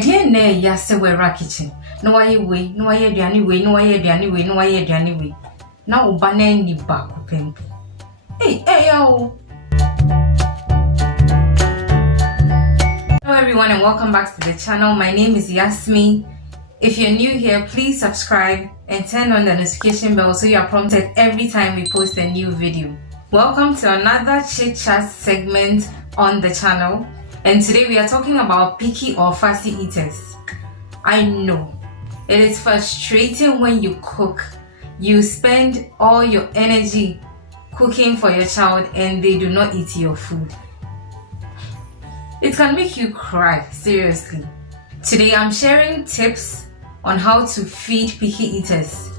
Dear ne yase we kitchen. No why way, no why aduane way, no why aduane way, no why aduane way. Na uba na ni ba ko pempo. Hey yo. Hello everyone and welcome back to the channel. My name is Yasmi. If you're new here, please subscribe and turn on the notification bell so you are prompted every time we post a new video. Welcome to another chit chat segment on the channel. And today we are talking about picky or fussy eaters. I know it is frustrating when you cook. You spend all your energy cooking for your child and they do not eat your food. It can make you cry, seriously. Today I'm sharing tips on how to feed picky eaters.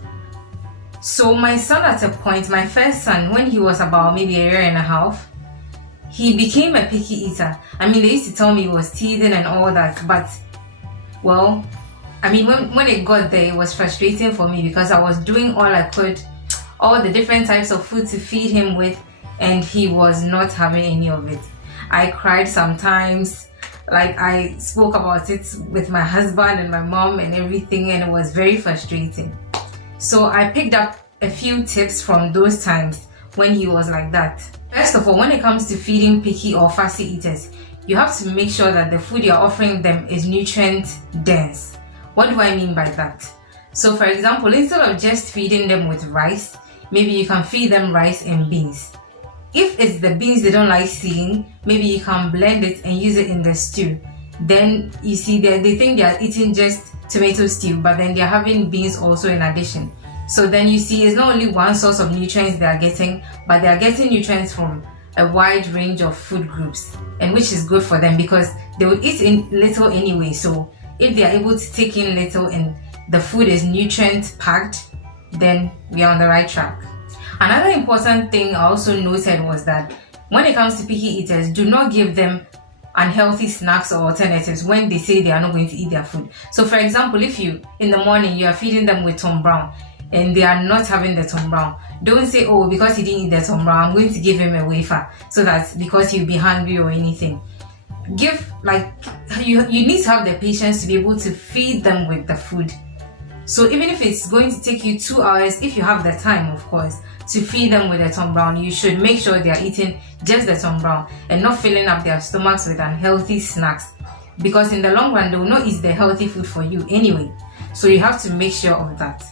So my son at a point, my first son, when he was about maybe a year and a half, he became a picky eater. I mean, they used to tell me he was teething and all that, but well, I mean, when it got there, it was frustrating for me because I was doing all I could, all the different types of food to feed him with, and he was not having any of it. I cried sometimes, like I spoke about it with my husband and my mom and everything, and it was very frustrating. So I picked up a few tips from those times when he was like that. First of all, when it comes to feeding picky or fussy eaters, you have to make sure that the food you're offering them is nutrient dense. What do I mean by that? So for example, instead of just feeding them with rice, maybe you can feed them rice and beans. If it's the beans they don't like seeing, maybe you can blend it and use it in the stew. Then you see they think they are eating just tomato stew, but then they're having beans also in addition. So then you see it's not only one source of nutrients they are getting, but they are getting nutrients from a wide range of food groups, and which is good for them because they will eat in little anyway. So if they are able to take in little and the food is nutrient packed, then we are on the right track. Another important thing I also noted was that when it comes to picky eaters, do not give them unhealthy snacks or alternatives when they say they are not going to eat their food. So for example, if you in the morning you are feeding them with Tom Brown and they are not having the Tom Brown, don't say, oh, because he didn't eat the Tom Brown, I'm going to give him a wafer so that because he'll be hungry or anything. Give, like, you need to have the patience to be able to feed them with the food. So even if it's going to take you 2 hours, if you have the time, of course, to feed them with the Tom Brown, you should make sure they are eating just the Tom Brown and not filling up their stomachs with unhealthy snacks, because in the long run they will not eat the healthy food for you anyway. So you have to make sure of that.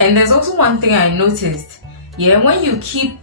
And there's also one thing I noticed, when you keep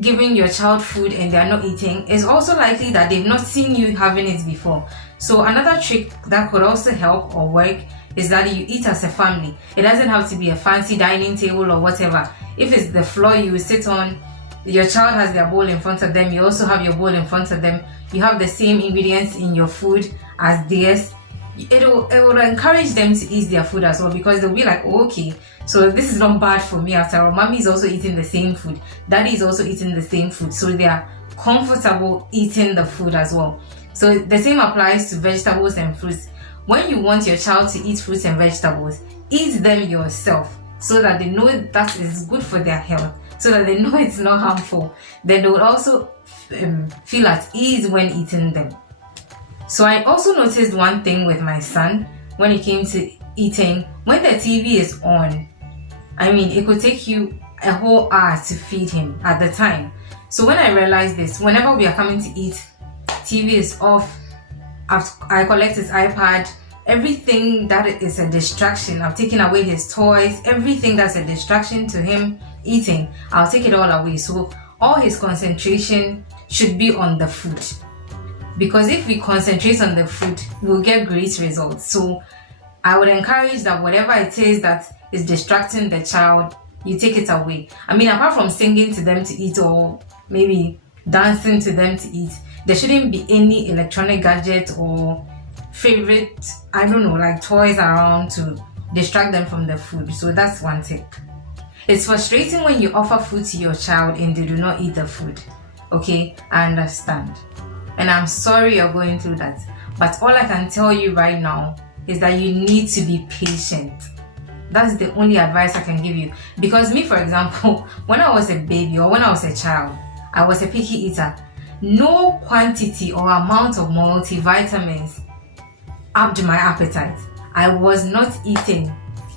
giving your child food and they are not eating, it's also likely that they've not seen you having it before. So another trick that could also help or work is that you eat as a family. It doesn't have to be a fancy dining table or whatever. If it's the floor you sit on, your child has their bowl in front of them, you also have your bowl in front of them, you have the same ingredients in your food as theirs, it will encourage them to eat their food as well, because they'll be like, oh, okay, so this is not bad for me after all. Mommy is also eating the same food, daddy is also eating the same food, so they are comfortable eating the food as well. So the same applies to vegetables and fruits. When you want your child to eat fruits and vegetables, eat them yourself so that they know that is good for their health, so that they know it's not harmful. Then they will also feel at ease when eating them. So I also noticed one thing with my son when it came to eating. When the TV is on, I mean, it could take you a whole hour to feed him at the time. So when I realized this, whenever we are coming to eat, TV is off, I collect his iPad, everything that is a distraction, I've taken away his toys, everything that's a distraction to him eating, I'll take it all away. So all his concentration should be on the food. Because if we concentrate on the food, we'll get great results. So I would encourage that whatever it is that is distracting the child, you take it away. I mean, apart from singing to them to eat or maybe dancing to them to eat, there shouldn't be any electronic gadget or favorite, I don't know, like toys around to distract them from the food. So that's one tip. It's frustrating when you offer food to your child and they do not eat the food. Okay, I understand. And I'm sorry you're going through that. But all I can tell you right now is that you need to be patient. That's the only advice I can give you. Because me, for example, when I was a baby or when I was a child, I was a picky eater. No quantity or amount of multivitamins upped my appetite. I was not eating.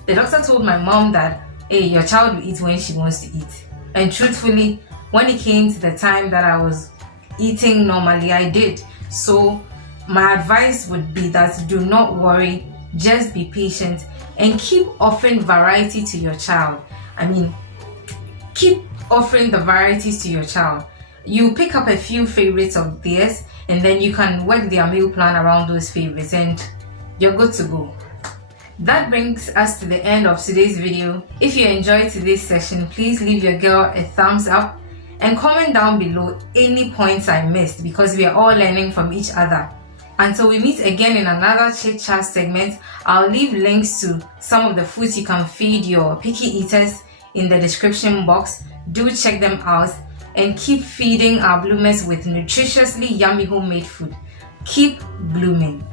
The doctor told my mom that, hey, your child will eat when she wants to eat. And truthfully, when it came to the time that I was eating normally, I did. So my advice would be that do not worry, just be patient and keep offering variety to your child. Keep offering the varieties to your child. You pick up a few favorites of theirs and then you can work their meal plan around those favorites and you're good to go. That brings us to the end of today's video. If you enjoyed today's session, please leave your girl a thumbs up and comment down below any points I missed, because we are all learning from each other. Until we meet again in another chit chat segment, I'll leave links to some of the foods you can feed your picky eaters in the description box. Do check them out and keep feeding our bloomers with nutritiously yummy homemade food. Keep blooming.